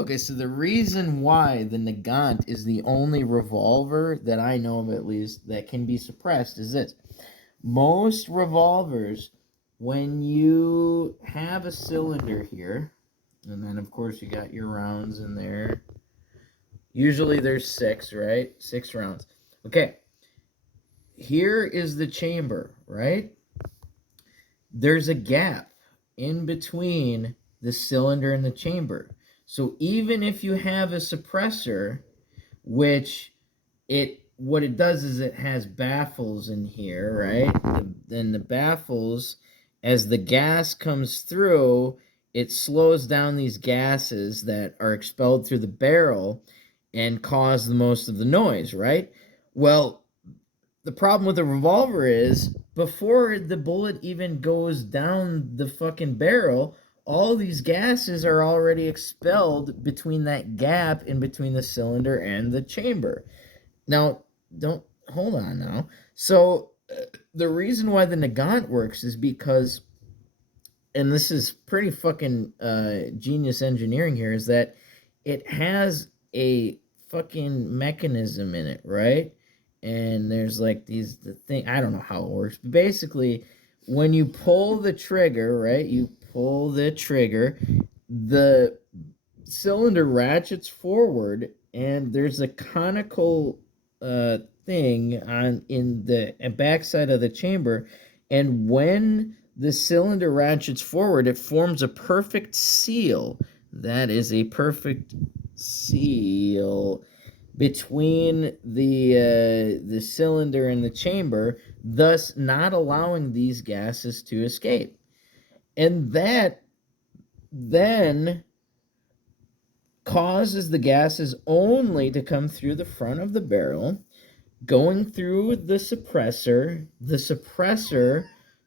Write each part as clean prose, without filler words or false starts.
Okay, so the reason why the Nagant is the only revolver that I know of, at least, that can be suppressed is this. Most revolvers, when you have a cylinder here, and then of course you got your rounds in there. Usually there's 6, right? 6 rounds. Okay, here is the chamber, right? There's a gap in between the cylinder and the chamber. So even if you have a suppressor, which what it does is it has baffles in here, right? Then the baffles, as the gas comes through, it slows down these gases that are expelled through the barrel and cause the most of the noise, right? Well, the problem with a revolver is before the bullet even goes down the fucking barrel, all these gases are already expelled between that gap in between the cylinder and the chamber. Now, don't hold on now. So, the reason why the Nagant works is because, and this is pretty fucking genius engineering here, is that it has a fucking mechanism in it, right? And there's like the thing, I don't know how it works, but basically, when you pull the trigger, right? You pull the trigger, the cylinder ratchets forward, and there's a conical thing on in the backside of the chamber, and when the cylinder ratchets forward, it forms a perfect seal. That is a perfect seal between the cylinder and the chamber, thus not allowing these gases to escape. And that then causes the gases only to come through the front of the barrel, going through the suppressor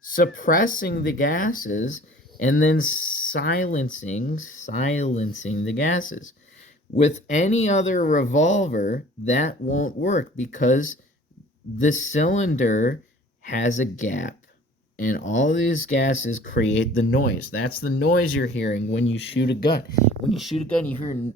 suppressing the gases, and then silencing the gases. With any other revolver, that won't work because the cylinder has a gap. And all these gases create the noise. That's the noise you're hearing when you shoot a gun. When you shoot a gun, you hear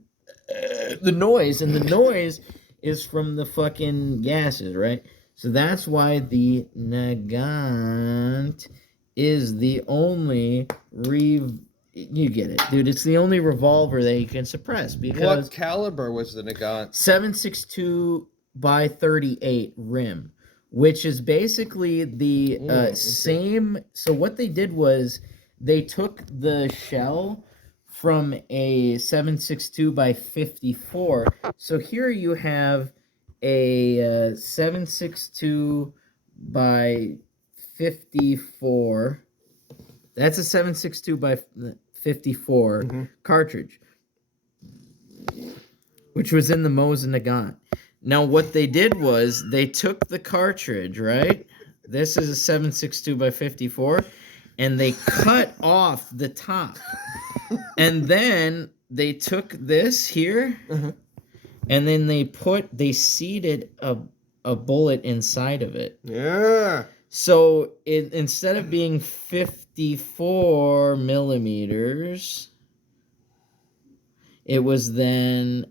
the noise, and the noise is from the fucking gases, right? So that's why the Nagant is the only you get it, dude. It's the only revolver that you can suppress because What caliber was the Nagant? 7.62 by 38 rim, which is basically the same. So what they did was they took the shell from a 7.62 by 54. So here you have a 7.62 by 54. That's a 7.62 by 54 cartridge, which was in the Mosin Nagant. Now, what they did was they took the cartridge, right? This is a 7.62 by 54, and they cut off the top. And then they took this here, and then they seated a bullet inside of it. Yeah. So instead of being 54 millimeters, it was then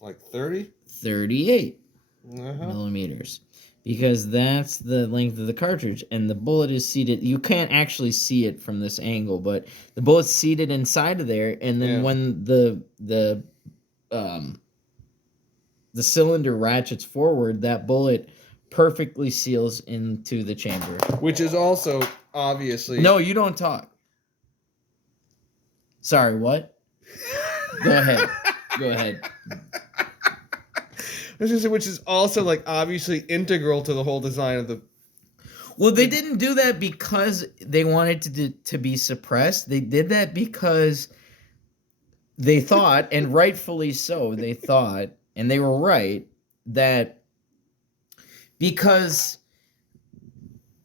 like 38 millimeters, because that's the length of the cartridge, and the bullet is seated. You can't actually see it from this angle, but the bullet's seated inside of there, and then when the cylinder ratchets forward, that bullet perfectly seals into the chamber. Which is also obviously... No, you don't talk. Sorry, what? Go ahead. Go ahead. Which is also like obviously integral to the whole design of the... Well, they didn't do that because they wanted to be suppressed. They did that because they thought, and rightfully so, they thought, and they were right, that because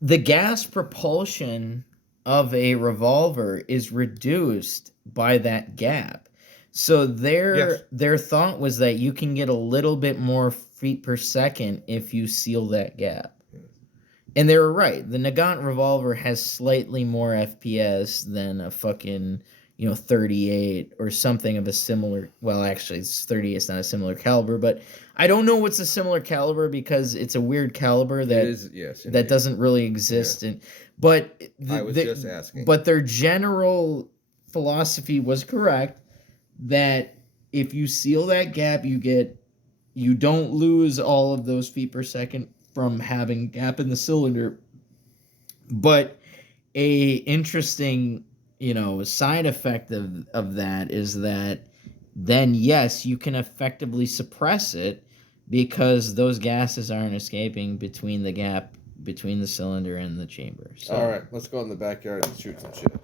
the gas propulsion of a revolver is reduced by that gap. So their thought was that you can get a little bit more feet per second if you seal that gap. And they were right. The Nagant revolver has slightly more FPS than a fucking .38 or something of a similar. Well, actually, it's 38. It's not a similar caliber, but I don't know what's a similar caliber because it's a weird caliber It that is, yes. that Indeed. doesn't really exist. And but I was just asking. But their general philosophy was correct that if you seal that gap, you don't lose all of those feet per second from having gap in the cylinder. But a interesting side effect of that is that then yes you can effectively suppress it because those gases aren't escaping between the gap between the cylinder and the chamber. So All right, let's go in the backyard and shoot some shit.